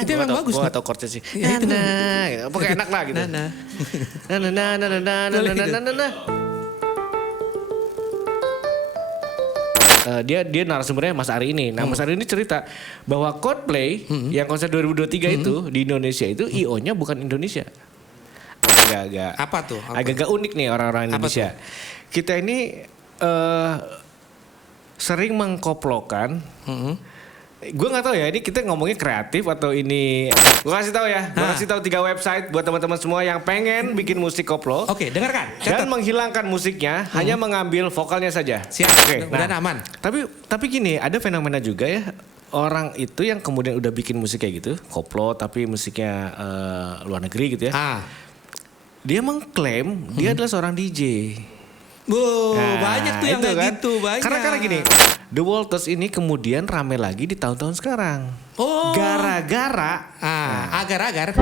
Itu emang bagus. Gue gak tau chordnya sih. Ya, itu. Gitu. Pokoknya enak lah gitu. Dia narasumbernya Mas Ari ini. Nah, Mas Ari ini cerita bahwa Coldplay yang konser 2023 itu di Indonesia itu IO-nya bukan Indonesia. Agak-agak Apa tuh? agak-agak unik nih orang-orang Indonesia. Kita ini sering mengkoplokan. Gue nggak tahu ya, ini kita ngomongnya kreatif atau ini. Gue kasih tahu ya, gue kasih tahu 3 website buat teman-teman semua yang pengen bikin musik koplo. Oke, dengarkan. Dan menghilangkan musiknya, hanya mengambil vokalnya saja. Siap. Oke, Udah aman. Tapi gini, ada fenomena juga ya. Orang itu yang kemudian udah bikin musik kayak gitu, koplo tapi musiknya luar negeri gitu ya. Dia mengklaim dia adalah seorang DJ. Banyak tuh yang kayak kan? gitu, banyak. Karena gini, The Walters ini kemudian rame lagi di tahun-tahun sekarang. Oh. Gara-gara. Agar-agar.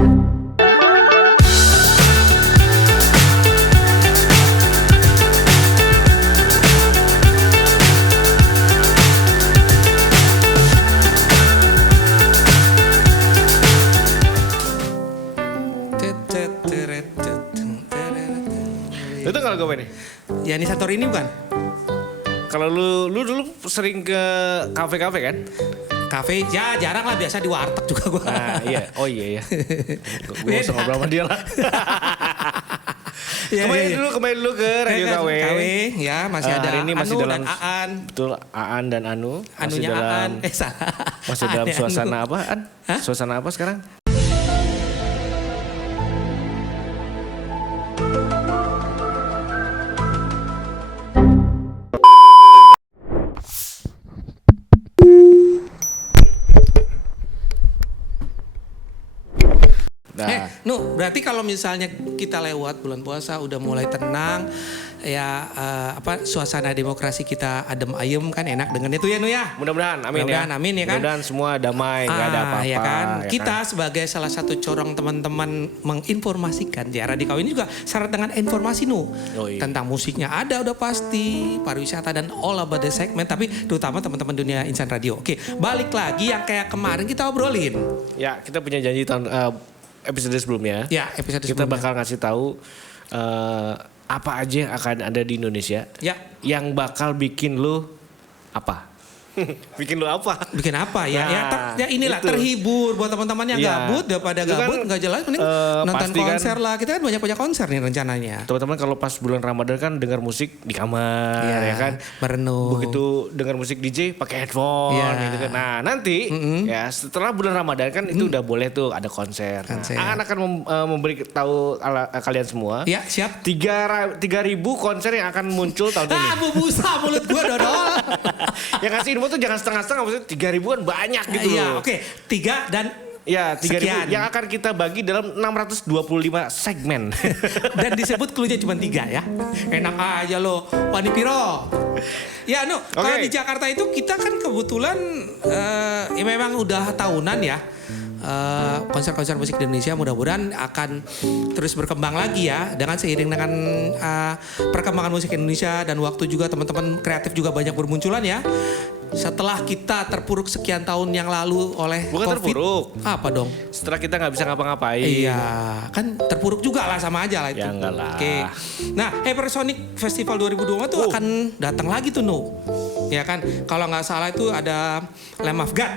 Itu kalau gue nih. Ya ini Santorini bukan? Kalau lu dulu sering ke kafe-kafe kan? Kafe, ya jarang lah, biasa di warteg juga gue. Nah iya, oh iya ya. Gue usah ngobrol sama dia lah. Kemarin dulu ke Radio KW. KW, ya masih ada hari ini masih Anu dalam, dan Aan. Betul, Aan dan Anu. Anunya Aan, salah. Masih dalam suasana Anu. apa, An? Hah? Suasana apa sekarang? Berarti kalau misalnya kita lewat bulan puasa udah mulai tenang, ya suasana demokrasi kita adem ayem kan, enak dengannya tuh ya Nu ya. Mudah-mudahan, amin ya. Amin ya kan. Mudah-mudahan semua damai, nggak ada apa-apa. Ya kan? Ya Kita kan? sebagai salah satu corong teman-teman menginformasikan. Ya Radio KW ini juga syarat dengan informasi Nu. Iya. Tentang musiknya ada udah pasti, pariwisata dan all about the segment. Tapi terutama teman-teman dunia Insan Radio. Oke, balik lagi yang kayak kemarin kita obrolin. Ya, kita punya janji tahun episode sebelumnya. Ya, episode kita sebelumnya. bakal ngasih tahu apa aja yang akan ada di Indonesia. Ya. Yang bakal bikin lu apa? Bikin lu apa? Bikin apa ya? Nah, ya inilah itu. terhibur buat teman-teman yang Ya. gabut, daripada Itu kan, gabut nggak jelas, mending nonton pasti konser kan, lah. Kita kan banyak konser nih rencananya. Teman-teman kalau pas bulan Ramadan kan dengar musik di kamar, ya kan? Merenung. Begitu dengar musik DJ pakai headphone, gitu kan. Nah nanti ya setelah bulan Ramadan kan itu udah boleh tuh ada konser. Nah, akan memberi tahu kalian semua. Ya siap. 3.000 konser yang akan muncul tahun ini. Busa mulut gue dodol. Yang kasih info tuh jangan setengah-setengah, maksudnya 3.000-an banyak gitu Iya, loh. oke. 3 dan Ya, 3.000 sekian. yang akan kita bagi dalam 625 segmen. Dan disebut cluenya cuma 3 ya. Enak aja lo, Wani Piro. Ya kalau di Jakarta itu kita kan kebetulan ya memang udah tahunan ya. Konser-konser musik di Indonesia mudah-mudahan akan terus berkembang lagi ya, dengan seiring dengan perkembangan musik Indonesia, dan waktu juga teman-teman kreatif juga banyak bermunculan ya. Setelah kita terpuruk sekian tahun yang lalu oleh Bukan COVID. terpuruk. Apa dong? Setelah kita nggak bisa ngapa-ngapain. Iya, kan terpuruk juga lah, sama aja lah itu. Ya enggak lah. Oke. Nah, Hypersonic Festival 2022 tuh akan datang lagi tuh Ya kan, kalau nggak salah itu ada Lamb of God.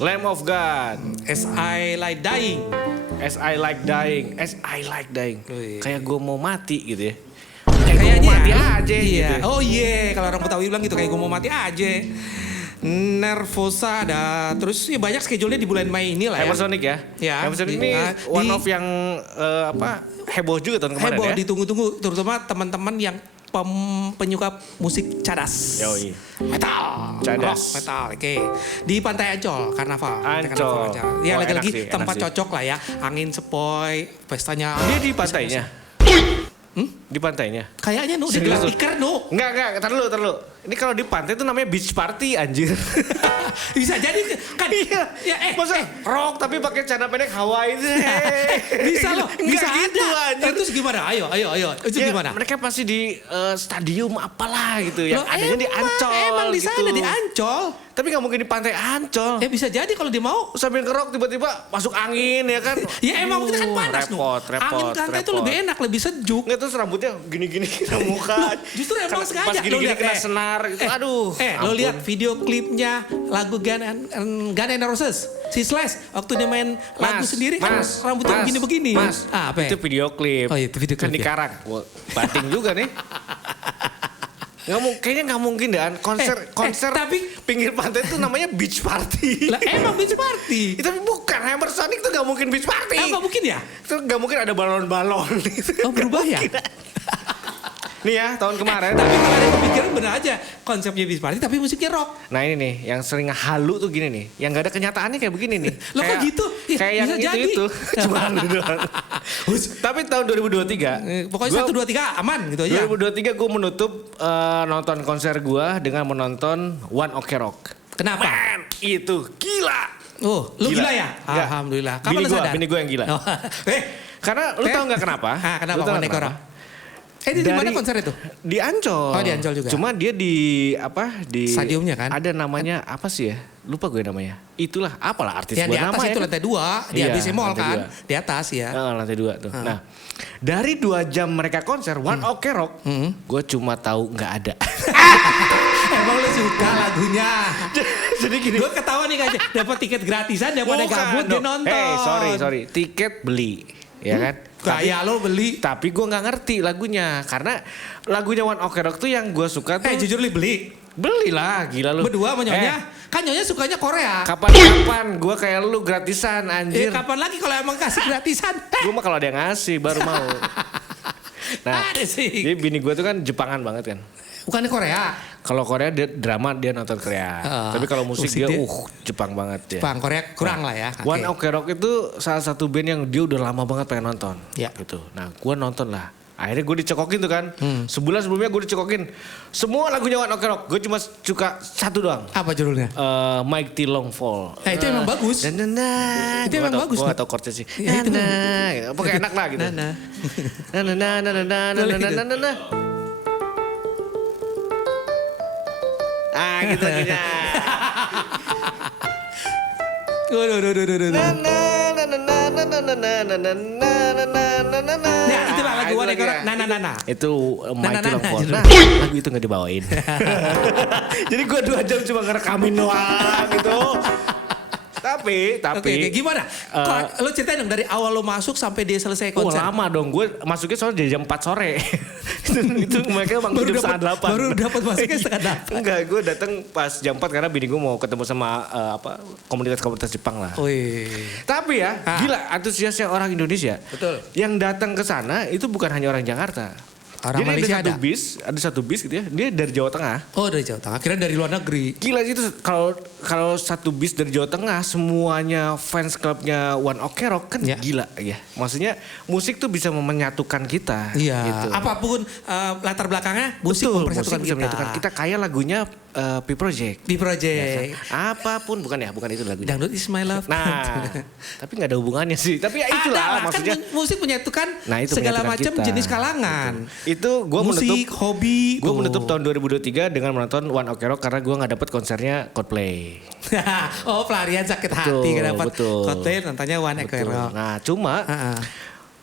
Lamb of God. As I Like Dying. As I Like Dying. As I Like Dying. Wih. Kayak gue mau mati gitu ya. Kayaknya mati ya. aja Iya. gitu. Oh iya, kalau orang Betawi bilang gitu, kayak gue mau mati aja. Nervosa ada, terus ya banyak schedule-nya di bulan Mei ini lah ya. Hypersonic ya. Ya. Hypersonic ini one of yang heboh juga tahun kemarin heboh, ya. ditunggu-tunggu, terutama teman-teman yang penyuka musik cadas. Yoi. Metal. Cadas. Rock, metal. Oke. Di Pantai Ancol, Karnaval. Ancol. Ya Oh, lagi-lagi enak sih, tempat enak sih. cocok lah ya. Angin sepoi, pestanya. Dia di pantainya. Di pantainya. Kayaknya di Serius gelas lu? tikar Enggak, tar dulu. Ini kalau di pantai itu namanya beach party anjir. Bisa jadi kan. Iya. Ya, Masa rock tapi pakai celana pendek Hawaii itu. Bisa loh, bisa gitu, ada. anjir. Terus gimana? Ayo. Itu Ya, gimana? mereka pasti di stadium apalah gitu. Yang Loh, adanya di Ancol Emang di gitu. sana di Ancol. Tapi gak mungkin di pantai Ancol. Bisa jadi kalau dia mau. Sambil ngerok tiba-tiba masuk angin ya kan. Ya emang kita kan panas repot. Angin pantai itu lebih enak, lebih sejuk. Nggak terus rambutnya gini-gini kena muka. Justru emang sengaja. Pas gini-gini Lo lihat, kena senar gitu. Aduh. Lo lihat video klipnya lagu Gun N' Roses. Si Slash waktu dia main lagu sendiri kan rambutnya begini-begini. Apa itu video klip. Oh itu video klip. Kan di Karang. Banting juga nih. Kayaknya nggak mungkin deh konser tapi pinggir pantai itu namanya beach party. Lah emang beach party. Tapi bukan, Hammer Sonic itu nggak mungkin beach party. Nggak mungkin ya? Itu nggak mungkin ada balon-balon. Oh berubah ya? Nih ya tahun kemarin. Tapi kalau ada kepikiran bener aja konsepnya beach party tapi musiknya rock. Nah ini nih yang sering halu tuh gini nih, yang nggak ada kenyataannya kayak begini nih. Lo kok gitu? Kayak yang itu cuma halu doang. Tapi tahun 2023, pokoknya 1, 2, 3 aman gitu aja. 2023 gue menutup nonton konser gue dengan menonton One Ok Rock. Kenapa? Man, itu gila. Oh, lu gila ya? Enggak. Alhamdulillah. Kapan lu sadar? Bini gue yang gila. Karena lu tau nggak kenapa? Kenapa One Ok Rock? Di mana konser itu? Di Ancol. Oh di Ancol juga. Cuma dia di stadiumnya kan? Ada namanya apa sih ya? Lupa gue namanya. Itulah apalah artis yang gue di atas namanya. itu lantai 2 di ABC Mall kan? 2. Di atas ya. Lantai 2 tuh. Nah, dari 2 jam mereka konser One Ok Rock, gue cuma tahu nggak ada. Emang lu suka lagunya? Jadi gini. Gue ketawa nih aja dapat tiket gratisan daripada gabut dia nonton. Sorry. Tiket beli. Ya kan? Kayak lo beli. Tapi gue gak ngerti lagunya. Karena lagunya One Ok Rock tuh yang gue suka tuh. Jujur li beli. Belilah gila lu. Berdua sama Nyonya. Kan Nyonya sukanya Korea. Kapan-kapan gue kayak lu gratisan anjir. Kapan lagi kalau emang kasih gratisan. Gue mah kalau ada yang ngasih baru mau. Nah, ada sih. Jadi bini gue tuh kan Jepangan banget kan. Bukannya Korea. Kalau Korea dia drama dia nonton Korea. Tapi kalau musik dia Jepang banget ya. Jepang, Korea kurang lah ya. One Ok Rock itu salah satu band yang dia udah lama banget pengen nonton. Ya. Gitu. Nah gue nonton lah. Akhirnya gue dicekokin tuh kan. Sebulan sebelumnya gue dicekokin. Semua lagunya One Ok Rock. Gue cuma suka satu doang. Apa judulnya? Mighty Long Fall. Itu emang bagus. Itu emang bagus. Gue gak tau chordnya sih. Pokoknya enak lah gitu. Gitu lagunya. Nah, itulah lagu One Ok Rock. Nah. Itu Mighty Long Fall. Lagu itu gak dibawain. Jadi gue 2 jam cuma ngerekamin doang gitu. Tapi Oke, gimana? Lo ceritain dong dari awal lo masuk sampai dia selesai konser. Lama dong. Gue masuknya soalnya dari jam 4 sore. itu mereka bang jam setengah 8. Baru dapat masuknya setengah 8. Enggak, gue datang pas jam 4 karena bini gue mau ketemu sama komunitas Jepang lah. Tapi ya, gila antusiasnya orang Indonesia. Betul. Yang datang ke sana itu bukan hanya orang Jakarta. Orang Jadi Malaysia ada satu bis gitu ya. Dia dari Jawa Tengah. Oh, dari Jawa Tengah. Kira dari luar negeri. Gila itu kalau satu bis dari Jawa Tengah semuanya fans klubnya One Ok Rock kan gila ya. Maksudnya musik tuh bisa menyatukan kita. Iya. Gitu. Apapun latar belakangnya, musik mempersatukan bisa menyatukan kita. Kayak lagunya P Project. Ya, kan? Apapun bukan itu lagunya. Dangdut is my love. Nah, tapi nggak ada hubungannya sih. Tapi ya itulah maksudnya. Kan musik menyatukan itu segala macam jenis kalangan. Itu gue musik, hobi. Gue menutup tahun 2023 dengan menonton One Ok Rock karena gue nggak dapet konsernya Coldplay. Pelarian sakit hati gak dapet Coldplay, nontonnya One Ok Rock. Nah cuma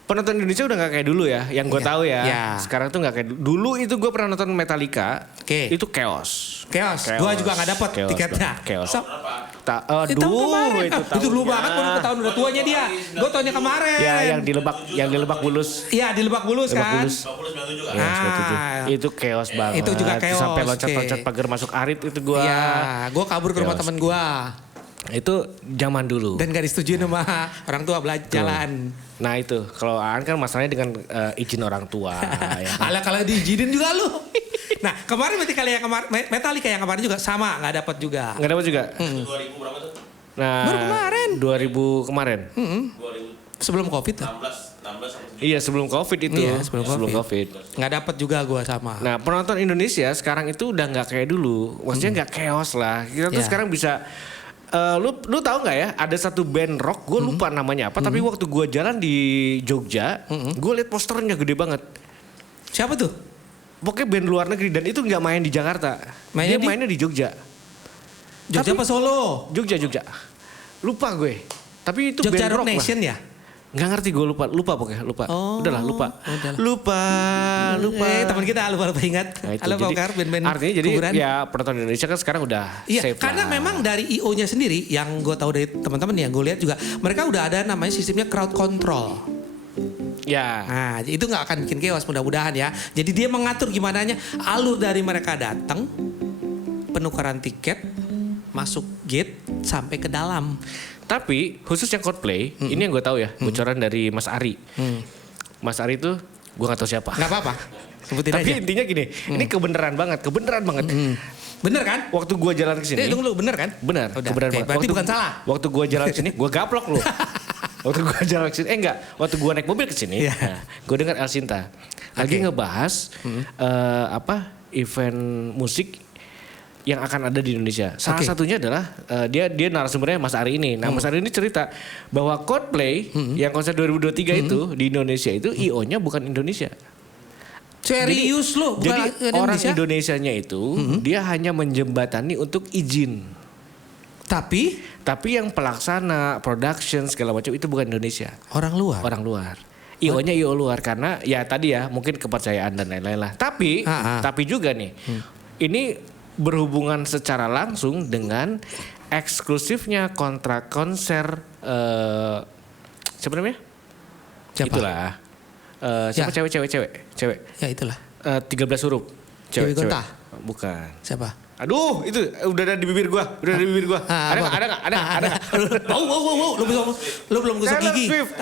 penonton Indonesia udah gak kayak dulu ya, yang gue tahu ya. Sekarang tuh gak kayak dulu. Itu gue pernah nonton Metallica, itu Chaos. Gue juga gak dapet tiketnya. Chaos. Tahun kemarin. Itu dulu banget, baru tahun udah tuanya dia. Gue tahunnya kemarin. Ya yang di Lebak Bulus. Iya di Lebak Bulus kan. Itu Chaos banget. Itu juga Chaos. Sampai loncat-loncat pagar masuk arit itu gue. Iya, gue kabur ke rumah temen gue. Itu zaman dulu. Dan gak disetujui sama orang tua jalan. Nah itu, kalau Aan kan masalahnya dengan izin orang tua. Ya kan? Alah kalau diizinin juga lu. Nah kemarin Metallica yang kemarin juga sama, gak dapat juga. Gak dapat juga? 2000 berapa tuh? Nah, baru kemarin. 2000 kemarin? 2000. Sebelum Covid tuh. 16 sampai Iya sebelum Covid itu. Iya, sebelum Covid. Nggak dapat juga gue sama. Nah penonton Indonesia sekarang itu udah nggak kayak dulu. Maksudnya nggak chaos lah. Kita tuh sekarang bisa. Lu tahu nggak ya? Ada satu band rock, gue lupa namanya apa. Tapi waktu gue jalan di Jogja, gue liat posternya gede banget. Siapa tuh? Pokoknya band luar negeri dan itu nggak main di Jakarta. Dia mainnya di Jogja. Jogja apa Solo? Jogja. Lupa gue. Tapi itu Jogja band rock Nation lah. ya? Nggak ngerti gue lupa pokoknya lupa. Udahlah lupa. Lupa. Teman kita lupa ingat. Nah, Halo Pokar, band-band artinya jadi kuburan. ya penonton Indonesia kan sekarang udah safe karena lah. memang dari IO-nya sendiri yang gue tahu dari teman-teman yang gue lihat juga mereka udah ada namanya sistemnya crowd control. Ya. Nah itu nggak akan bikin chaos mudah-mudahan ya. Jadi dia mengatur gimananya alur dari mereka datang, penukaran tiket, masuk gate sampai ke dalam. Tapi khusus yang Coldplay, ini yang gue tahu ya, bocoran dari Mas Ari. Mas Ari tuh gue gak tahu siapa. Gak apa-apa, sebutin Tapi aja. intinya gini, ini kebenaran banget. Bener kan? Waktu gue jalan ke sini. Tunggu lu, bener kan? Bener, Udah, kebenaran banget. berarti bukan salah. Waktu gue jalan ke sini, gue gaplok lu. Waktu gue jalan ke sini, waktu gue naik mobil ke sini, gue dengar El Sinta lagi ngebahas event musik yang akan ada di Indonesia. Salah satunya adalah dia narasumbernya Mas Ari ini. Nah, Mas Ari ini cerita bahwa Coldplay yang konser 2023 itu di Indonesia itu IO-nya bukan Indonesia. Serius lo? Jadi orang Indonesianya itu dia hanya menjembatani untuk izin. Tapi yang pelaksana, production segala macam itu bukan Indonesia. Orang luar. IO-nya IO luar karena ya tadi ya mungkin kepercayaan dan lain-lain lah. Tapi juga nih ini berhubungan secara langsung dengan eksklusifnya kontrak konser siapa namanya? Siapa? Itulah. Siapa cewek. Ya itulah. 13 huruf. Cewek Gonta? Bukan. Siapa? Aduh, itu udah ada di bibir gua. Ada nggak? Wow. Lu belum gosok Taylor gigi. Swift.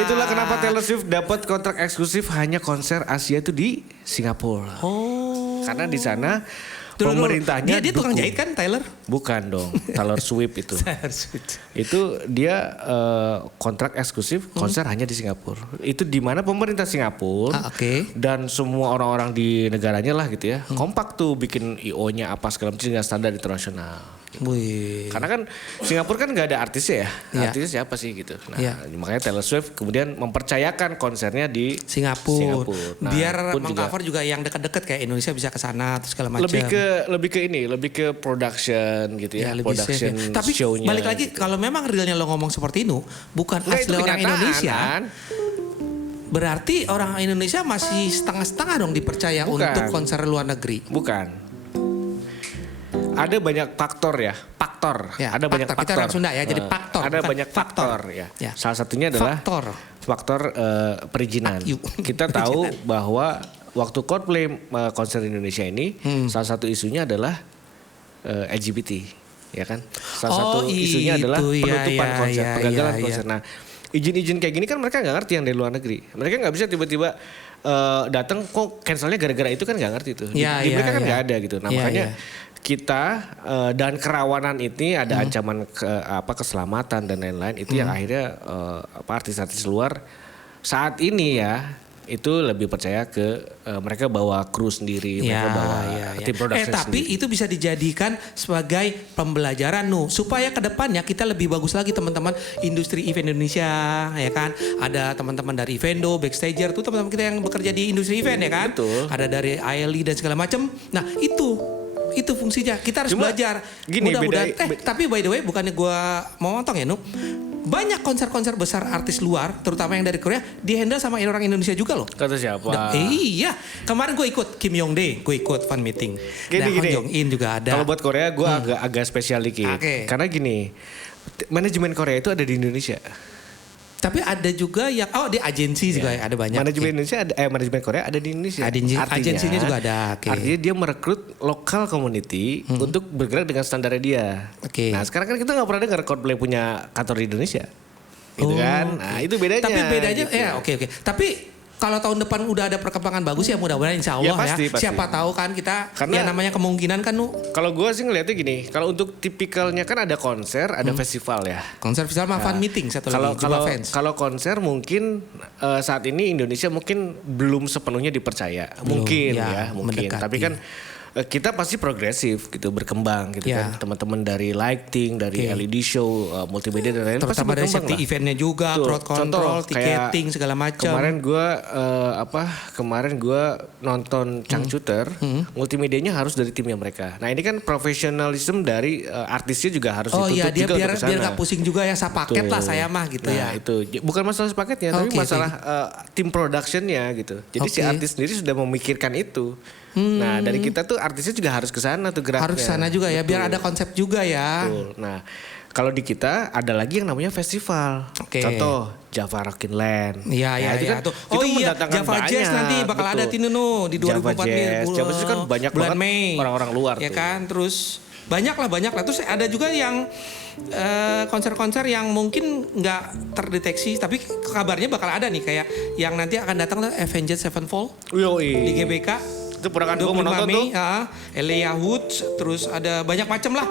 Itulah kenapa Taylor Swift dapat kontrak eksklusif hanya konser Asia itu di Singapura. Karena di sana pemerintahnya dia tukang jahit kan Taylor? Bukan dong, Taylor Swift itu. Itu dia kontrak eksklusif konser hanya di Singapura. Itu di mana pemerintah Singapura dan semua orang-orang di negaranya lah gitu ya. Kompak tuh bikin IO-nya apa segala macam dengan standar internasional. Wih. Karena kan Singapura kan nggak ada artisnya ya. Artisnya siapa sih gitu. Nah, makanya Taylor Swift kemudian mempercayakan konsernya di Singapura. Nah, biar mengcover juga yang dekat-dekat kayak Indonesia bisa ke sana terus segala macam. Lebih ke production gitu ya. Production tapi show-nya. Balik lagi kalau memang realnya lo ngomong seperti itu, bukan asli orang Indonesia. Kan? Berarti orang Indonesia masih setengah-setengah dong dipercaya untuk konser luar negeri. Bukan. Ada banyak faktor ya. Ada banyak faktor. Kita orang Sunda ya, jadi faktor. Ada banyak faktor ya. Salah satunya adalah faktor perizinan. Kita tahu bahwa waktu Coldplay konser Indonesia ini, salah satu isunya adalah LGBT, ya kan? Salah satu isunya adalah penutupan konser, pegagalan konser. Nah, izin-izin kayak gini kan mereka nggak ngerti yang dari luar negeri. Mereka nggak bisa tiba-tiba datang kok cancelnya gara-gara itu kan nggak ngerti tuh. Di mereka kan nggak ada gitu. Nah makanya kita dan kerawanan ini ada ancaman keselamatan dan lain-lain itu yang akhirnya artis-artis luar saat ini ya itu lebih percaya ke mereka bawa kru sendiri, mereka bawa tim production tapi sendiri. itu bisa dijadikan sebagai pembelajaran supaya kedepannya kita lebih bagus lagi teman-teman industri event Indonesia ya kan. Ada teman-teman dari Evendo, Backstager tuh teman-teman kita yang bekerja di industri event ya kan. Betul. Ada dari ILE dan segala macam. Nah itu fungsinya kita harus belajar. Gini, mudah-mudahan. Tapi by the way bukannya gue mau montong ya banyak konser-konser besar artis luar, terutama yang dari Korea, dihandle sama orang Indonesia juga loh. Kata siapa? Iya, kemarin gue ikut Kim Yong Dae, gue ikut fan meeting. Gini. Hong Jong In juga ada. Kalau buat Korea gue agak spesial dikit. Karena gini, manajemen Korea itu ada di Indonesia. Tapi ada juga yang di agensi juga ada banyak. Manajemen Indonesia manajemen Korea ada di Indonesia. Agensinya juga ada. Artinya dia merekrut lokal community untuk bergerak dengan standarnya dia. Nah sekarang kan kita nggak pernah dengar Coldplay punya kantor di Indonesia, gitu kan? Nah itu bedanya. Tapi bedanya gitu. oke. Tapi kalau tahun depan udah ada perkembangan bagus ya mudah-mudahan insya Allah pasti. Siapa tahu kan kita karena namanya kemungkinan kan Kalau gue sih ngeliatnya gini, kalau untuk tipikalnya kan ada konser, ada festival ya. Konser festival sama fan meeting satu lagi juga fans. Kalau konser mungkin saat ini Indonesia mungkin belum sepenuhnya dipercaya. Mungkin mungkin. Tapi kan kita pasti progresif gitu, berkembang gitu kan. Teman-teman dari lighting, dari LED show, multimedia dan lain-lain pasti berkembang. Terutama dari safety eventnya juga, crowd control, ticketing segala macam. Kemarin gue nonton Changcuter, multimedianya harus dari timnya mereka. Nah ini kan profesionalisme dari artisnya juga harus dituntut dia juga biar gak pusing juga ya, sepaket lah saya mah gitu ya. Itu bukan masalah sepaketnya, tapi masalah tim productionnya gitu. Jadi si artis sendiri sudah memikirkan itu. Nah dari kita tuh artisnya juga harus ke sana tuh geraknya. Harus ke sana juga ya, biar ada konsep juga ya. Betul. Nah kalau di kita ada lagi yang namanya festival. Contoh Java Rockin' Land. Iya. Kan, Java Jazz nanti bakal ada di 2004 nih. Java Jazz kan banyak bulan banget Mei. Orang-orang luar ya tuh. Kan, terus banyak lah. Terus ada juga yang konser-konser yang mungkin nggak terdeteksi, tapi kabarnya bakal ada nih kayak yang nanti akan datang Avenged Sevenfold di GBK. Itu pernah kan gue menonton tuh. Elijah Woods, terus ada banyak macam lah.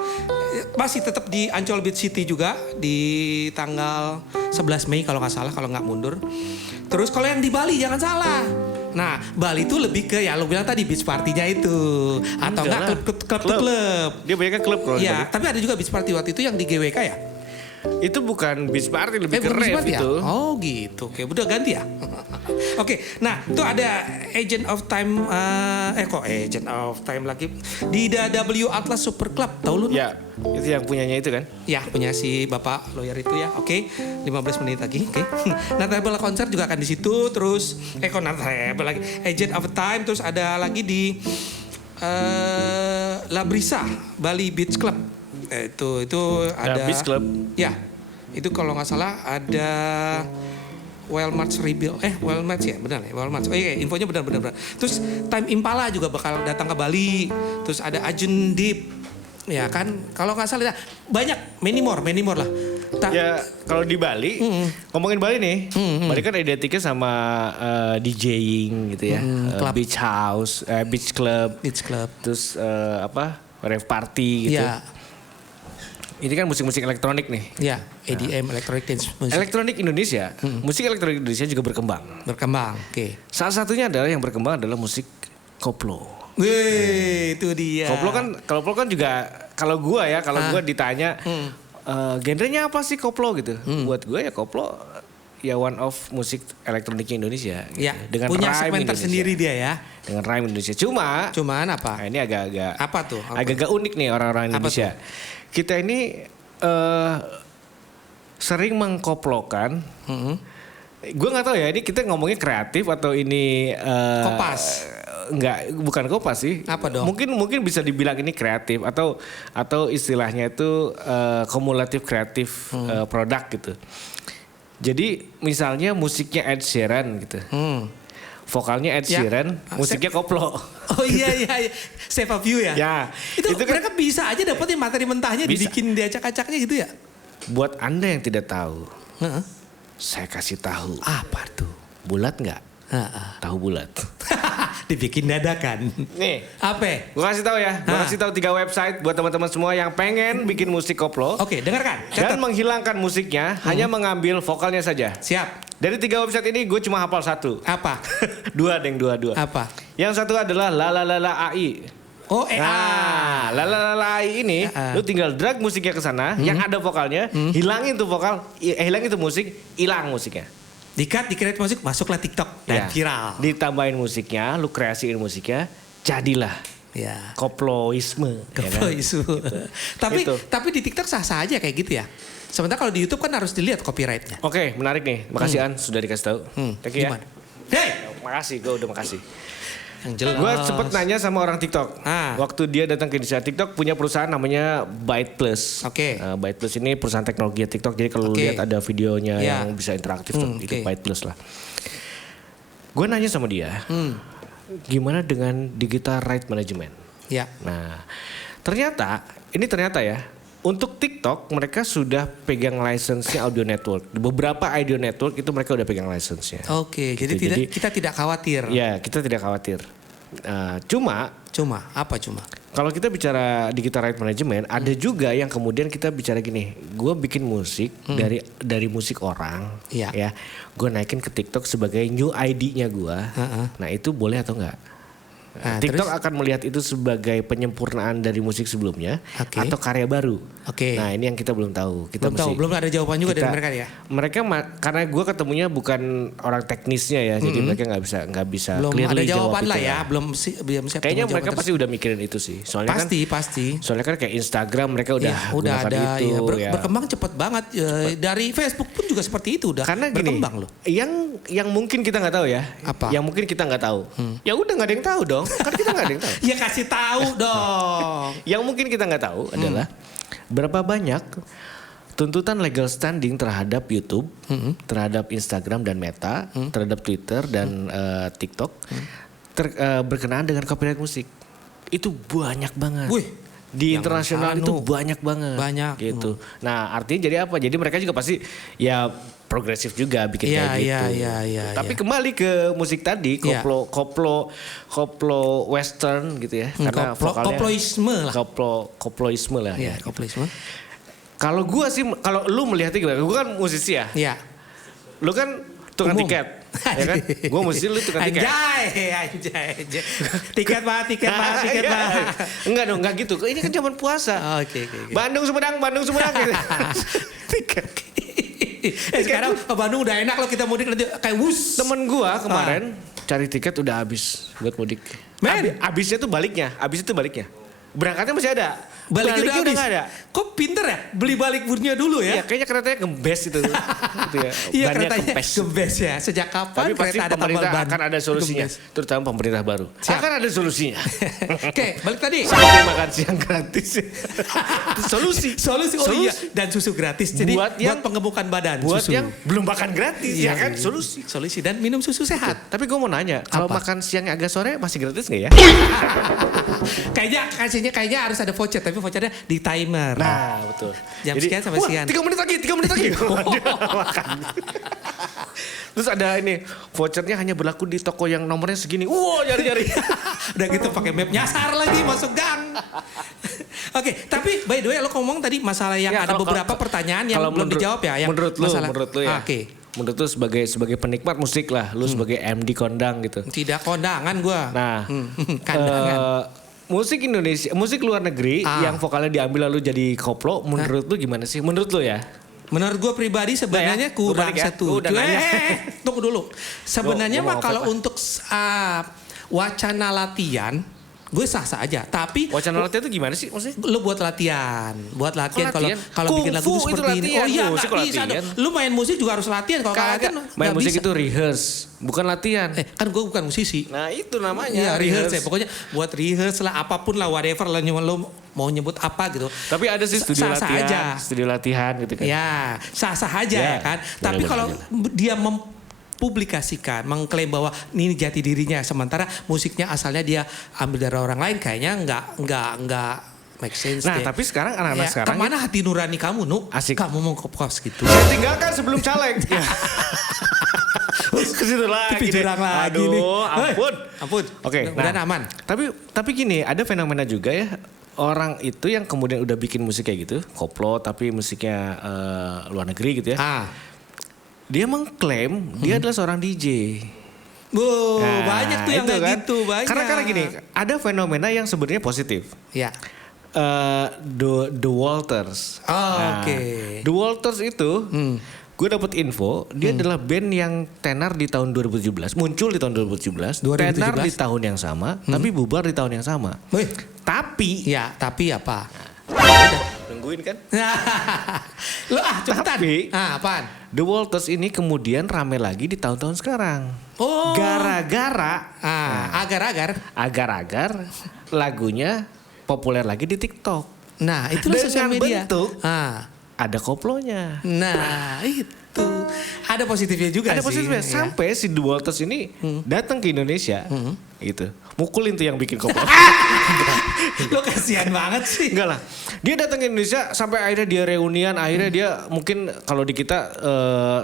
Masih tetap di Ancol Beach City juga di tanggal 11 Mei kalau nggak salah, kalau nggak mundur. Terus kalau yang di Bali jangan salah. Nah Bali itu lebih ke ya lo bilang tadi beach party-nya itu. Atau enggak klub. Dia banyak kan klub kalau. Iya, tapi ada juga beach party waktu itu yang di GWK ya. Itu bukan beach party, lebih ke rave itu. Ya? Oh gitu, oke udah ganti ya. Oke, nah itu ada Agent of Time, Agent of Time lagi di W Atlas Super Club, tahu lu? Ya, itu yang punyanya itu kan? Ya, punya si bapak lawyer itu ya. Oke, 15 menit lagi. Oke. Notable konser juga akan di situ. Terus, notable lagi Agent of Time. Terus ada lagi di La Brisa Bali Beach Club. Itu ada Beach Club. Ya, itu kalau nggak salah ada Wild March Rebuild. Wild March ya, benar ya, Wild March. Infonya benar. Terus Time Impala juga bakal datang ke Bali. Terus ada Ajun Deep. Ya kan, kalau nggak salah banyak, many more lah. Ya, kalau di Bali, ngomongin Bali nih, Bali kan identiknya sama DJing gitu ya. Beach house, beach club. Terus rave party gitu. Ya. Ini kan musik-musik elektronik nih. Ya, EDM, electronic dance music. Elektronik Indonesia, musik elektronik Indonesia juga berkembang. Oke. Salah satunya yang berkembang adalah musik koplo. Wih, itu dia. Koplo kan juga kalau gua ditanya genrenya apa sih koplo gitu. Buat gua ya koplo ya one of musik elektroniknya Indonesia gitu. Ya, dengan punya rhyme segmen Indonesia. tersendiri dia ya. Dengan rhyme Indonesia. Cuman apa? Nah, ini agak-agak apa tuh? Agak-agak unik nih orang-orang Indonesia. Kita ini sering mengkoplokan. Gue nggak tahu ya, ini kita ngomongnya kreatif atau ini kopas. Enggak, bukan kopas sih. Apa dong? Mungkin bisa dibilang ini kreatif atau istilahnya itu kumulatif kreatif produk gitu. Jadi misalnya musiknya Ed Sheeran gitu. Vokalnya Ed Sheeran, musiknya koplo. Oh iya. Save a View ya? Ya. Itu mereka kan bisa aja dapetin materi mentahnya, dibikin diacak-acaknya gitu ya? Buat Anda yang tidak tahu, saya kasih tahu. Apa tuh? Bulat nggak? Tahu bulat. Dibikin dadakan. Nih. Apa? Gue kasih tahu ya. Gue kasih tahu 3 website buat teman-teman semua yang pengen bikin musik koplo. Oke, dengarkan. Dan menghilangkan musiknya, hanya mengambil vokalnya saja. Siap. Dari 3 website ini gue cuma hafal 1. Apa? Dua. Apa? Yang satu adalah La AI. Oh, EA. Nah, La AI ini lu tinggal drag musiknya ke sana, yang ada vokalnya, hilangin tuh vokal, hilangin tuh musik, hilang musiknya. Di-create musik, masuklah TikTok dan viral. Ditambahin musiknya, lu kreasiin musiknya, jadilah koploisme. Koploisme. Ya kan? Tapi di TikTok sah-sah aja kayak gitu ya. Sementara kalau di YouTube kan harus dilihat copyrightnya. Oke, menarik nih. Makasih An, sudah dikasih tahu. Thank you ya. Makasih, gue udah makasih. Yang jelas. Gue sempet nanya sama orang TikTok. Waktu dia datang ke Indonesia, TikTok punya perusahaan namanya Byte Plus. Oke. Byte Plus ini perusahaan teknologi TikTok. Jadi kalau lihat ada videonya yang bisa interaktif tuh, itu Byte Plus lah. Gue nanya sama dia, gimana dengan digital right management? Ya. Nah, ternyata ya, untuk TikTok mereka sudah pegang license-nya Audio Network. Beberapa Audio Network itu mereka udah pegang license-nya. Oke, gitu. jadi kita tidak khawatir. Ya, kita tidak khawatir. Cuma apa cuma? Kalau kita bicara digital right management, ada juga yang kemudian kita bicara gini, gue bikin musik dari musik orang, ya, gue naikin ke TikTok sebagai new ID-nya gue. Nah itu boleh atau enggak? Nah, TikTok akan melihat itu sebagai penyempurnaan dari musik sebelumnya atau karya baru. Nah ini yang kita belum tahu. Belum ada jawaban juga dari mereka ya. Mereka karena gue ketemunya bukan orang teknisnya ya, jadi mereka nggak bisa. Belum ada jawaban lah ya, belum siap. Kayaknya mereka pasti udah mikirin itu sih. Soalnya pasti. Soalnya kan kayak Instagram mereka udah ada itu. Berkembang cepat banget. Dari Facebook pun juga seperti itu udah. Karena berkembang loh. Yang mungkin kita nggak tahu ya. Apa? Yang mungkin kita nggak tahu. Ya udah nggak ada yang tahu dong. Kan kita nggak ada yang tahu. Ya kasih tahu dong. Yang mungkin kita nggak tahu adalah berapa banyak tuntutan legal standing terhadap YouTube, terhadap Instagram dan Meta, terhadap Twitter dan TikTok berkenaan dengan copyright musik. Itu banyak banget. Di internasional itu banyak banget. Gitu. Nah artinya jadi apa? Jadi mereka juga pasti ya progresif juga bikin kayak gitu. Tapi kembali ke musik tadi, koplo western gitu ya. Karena koploisme lah. Koploisme lah. Iya, koploisme. Kalau gue sih, kalau lu melihatnya gimana? Gue kan musisi ya. Iya. Lu kan tukang tiket. Ya kan? Gue musisi, lu tukang tiket. Anjay. Tiket mah. Enggak gitu. Ini kan zaman puasa. Oke. Bandung Sumedang gitu. Tiket. Sekarang ke Bandung udah enak loh kita mudik nanti kayak wus. Temen gua kemarin cari tiket udah habis buat mudik. Habisnya tuh baliknya. Berangkatnya masih ada. Baliknya udah gak ada. Kok pinter ya? Beli balik burnya dulu ya? Iya kayaknya keretanya gembes itu. Iya keretanya gembes ya. Sejak kapan tapi pasti kereta ada pemerintah tambal ban? akan ada solusinya. Terutama pemerintah baru. Akan ada solusinya. Oke, balik tadi. Seperti makan siang gratis. Solusi. Oh iya. Dan susu gratis. Jadi buat penggemukan badan. Buat susu. yang belum makan gratis ya kan solusi. Dan minum susu sehat. Tapi gue mau nanya. Kalau makan siangnya agak sore masih gratis gak ya? Kayaknya harus ada voucher. Tapi vouchernya di timer. Nah betul. Jam sekian sampai sekian. 3 menit lagi. Makan. Terus ada ini vouchernya hanya berlaku di toko yang nomornya segini. Nyari. Udah gitu pakai map nyasar lagi masuk gang. Oke, tapi by the way lo ngomong tadi masalah yang ada beberapa pertanyaan yang belum dijawab ya. Yang menurut lu ya. Oke. Menurut lu sebagai penikmat musik lah, lu sebagai MD kondang gitu. Tidak kondangan gua. Nah, kandangan. Musik Indonesia, musik luar negeri yang vokalnya diambil lalu jadi koplo, menurut lu gimana sih? Menurut lu ya? Menurut gue pribadi sebenarnya kurang setuju. Tunggu dulu. Sebenarnya mah kalau untuk wacana latihan, gue sah-sah aja. Tapi wacana latihan itu gimana sih maksudnya? Lu buat latihan kalau bikin lagu seperti ini. Oh iya, nggak bisa dong. Lu main musik juga harus latihan. Kalau latihan main musik itu rehearse, bukan latihan. Kan gue bukan musisi. Nah itu namanya. Iya rehearse ya. Pokoknya buat rehearse lah apapun lah whatever lah lu mau nyebut apa gitu. Tapi ada sih studio latihan gitu kan. Ya sah-sah aja ya kan. Tapi kalau dia publikasikan, mengklaim bahwa ini jati dirinya, sementara musiknya asalnya dia ambil dari orang lain, kayaknya nggak make sense. Nah, tapi sekarang anak-anak sekarang kemana hati nurani kamu, Nu? Asik. Kamu mau kos gitu. Saya tinggalkan sebelum caleg. Ke situ lagi. Tapi jurang lagi nih. Ampun. Oke, udah aman. Tapi gini, ada fenomena juga ya. Orang itu yang kemudian udah bikin musik kayak gitu, koplo tapi musiknya luar negeri gitu ya. Dia mengklaim dia adalah seorang DJ. Banyak tuh yang kayak kan? gitu, banyak. Karena gini, ada fenomena yang sebenarnya positif. Ya. The Walters. Oke. The Walters itu, gue dapet info, dia adalah band yang tenar di tahun 2017, muncul di tahun 2017, tenar di tahun yang sama, tapi bubar di tahun yang sama. Tapi apa? Nungguin kan? Lu cepetan. Tapi apaan? The Walters ini kemudian rame lagi di tahun-tahun sekarang. Gara-gara agar-agar lagunya populer lagi di TikTok. Nah, itulah sosial media. Bentuk ada koplonya. Nah, itu. ada positifnya juga ada sih. positifnya. Ya. Sampai si The Walters ini datang ke Indonesia, gitu. Mukulin tuh yang bikin koplo. Lo kasihan banget sih. Enggak lah. Dia datang ke Indonesia sampai akhirnya dia reunian, akhirnya dia mungkin kalau di kita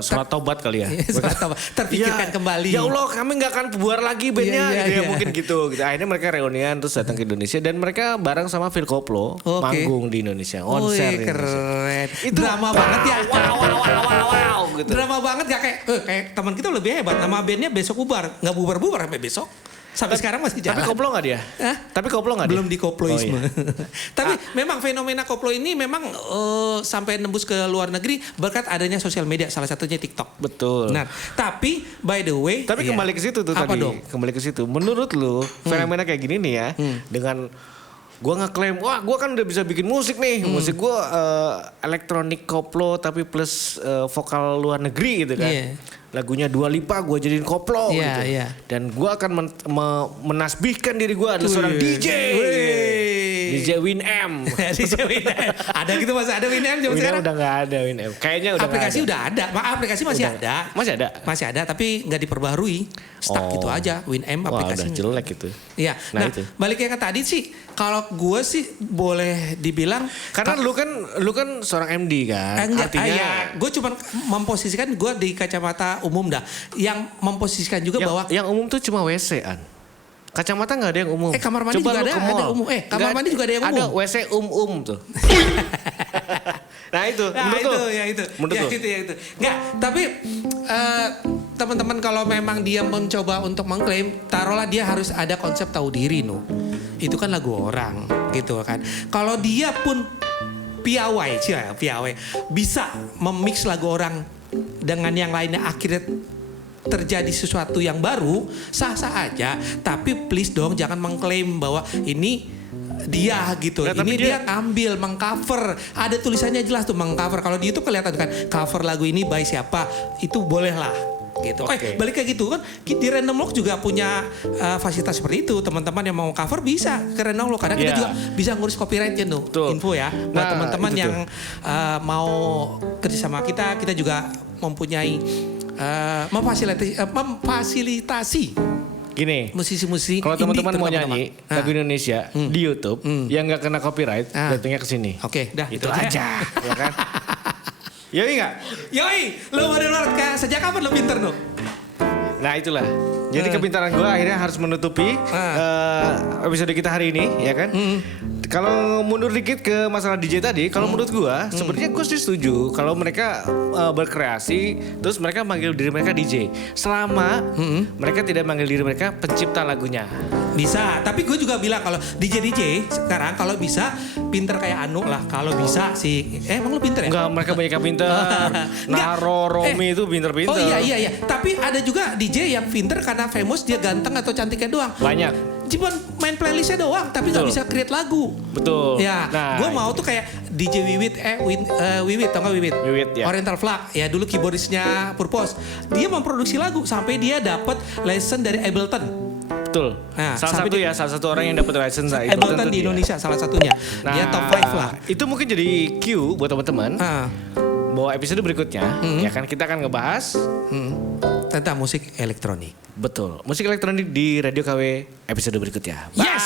sholat taubat kali ya. Sholat taubat. Terpikirkan kembali. Ya Allah, kami nggak akan bubar lagi bandnya. Iya, Gitu ya, iya. mungkin gitu. Akhirnya mereka reunian terus datang ke Indonesia dan mereka bareng sama Phil Koplo manggung di Indonesia, konser. Wih, keren. Itu drama banget ya. Wow gitu. Drama banget gak kayak teman kita lebih hebat. Nama bandnya besok bubar, nggak bubar sampai besok. Sampai sekarang masih jalan. Tapi koplo nggak dia? Hah? Tapi koplo nggak dia? Belum di koploisme. Oh, iya. Tapi memang fenomena koplo ini memang sampai nembus ke luar negeri berkat adanya sosial media, salah satunya TikTok. Betul. Nah, tapi by the way, Tapi kembali ke situ tuh apa tadi. dong? Kembali ke situ. Menurut lu fenomena kayak gini nih ya, dengan gua ngeklaim, wah gua kan udah bisa bikin musik nih. Musik gua elektronik koplo tapi plus vokal luar negeri gitu kan. Iya. Lagunya Dua Lipa gue jadiin koplo Iya, gitu. iya. Dan gue akan menasbihkan diri gue adalah seorang DJ. DJ Win M. DJ Win M. Ada gitu masih ada Win M zaman Win M sekarang? udah gak ada Win M. Kayaknya udah Aplikasi gak ada. udah ada. Aplikasi masih ada. Masih ada? Masih ada tapi nggak diperbarui. Stuck gitu aja Win M Wah aplikasinya. udah jelek gitu. Iya. Nah, Nah, itu. balik yang ke tadi sih, kalau gue sih boleh dibilang Karena lu kan seorang MD kan. Artinya gue cuma memposisikan gue di kacamata umum dah. Yang memposisikan juga bahwa yang umum tuh cuma WC-an. Kacamata nggak ada yang umum. kamar mandi Coba juga lu ke mall. ada umum. Kamar mandi juga ada yang umum. Ada WC tuh. Nah itu, Nah, menurut lu? itu. Menurut lu? Itu. Nggak, tapi teman-teman kalau memang dia mencoba untuk mengklaim, taruhlah dia harus ada konsep tahu diri, no. Itu kan lagu orang, gitu kan. Kalau dia pun piawai, bisa memix lagu orang dengan yang lainnya akhirnya terjadi sesuatu yang baru, sah-sah aja. Tapi please dong jangan mengklaim bahwa ini dia gitu. Nah, ini dia ngambil, mengcover. Ada tulisannya jelas tuh mengcover. Kalau di YouTube kelihatan kan cover lagu ini by siapa. Itu boleh lah gitu. Balik kayak gitu kan di Random Lock juga punya fasilitas seperti itu. Teman-teman yang mau cover bisa ke Random Lock. Kadang kita juga bisa ngurus copyrightnya tuh. Info ya. Buat teman-teman yang mau kerja sama kita juga mempunyai memfasilitasi Gini, musisi-musisi. kalau teman-teman mau teman-teman. nyanyi lagu Indonesia di YouTube yang nggak kena copyright, datangnya ke sini. Oke, dah Itu aja, ya kan? Yoi nggak? Yoi, lo bener-bener kayak sejak kapan lo pinter no? Nah itulah. Jadi kepintaran gue akhirnya harus menutupi episode kita hari ini, ya kan? Kalau mundur dikit ke masalah DJ tadi, kalau menurut gue, sebenarnya gue sih setuju kalau mereka berkreasi, terus mereka manggil diri mereka DJ, selama mereka tidak manggil diri mereka pencipta lagunya. Bisa, tapi gue juga bilang kalau DJ sekarang kalau bisa pinter kayak Anu lah, kalau bisa sih. Emang lu pinter ya? Enggak, mereka banyak yang pinter. Naro, Romi itu pinter-pinter. Oh iya. Tapi ada juga DJ yang pinter karena famous dia ganteng atau cantiknya doang. Banyak. Cuma main playlistnya doang, tapi nggak bisa create lagu. Betul. Ya, nah, gue mau tuh kayak DJ Wiwit, Wiwit, tau gak Wiwit? Wiwit ya. Oriental Flag, ya dulu keyboardisnya Purpose. Dia memproduksi lagu sampai dia dapat lesson dari Ableton. Betul. Nah, salah satu orang yang dapat license Ableton di Indonesia salah satunya. Dia top 5 lah. Itu mungkin jadi cue buat teman-teman. Bahwa episode berikutnya, ya kan kita akan ngebahas tentang musik elektronik. Betul. Musik elektronik di Radio KW episode berikutnya. Yes.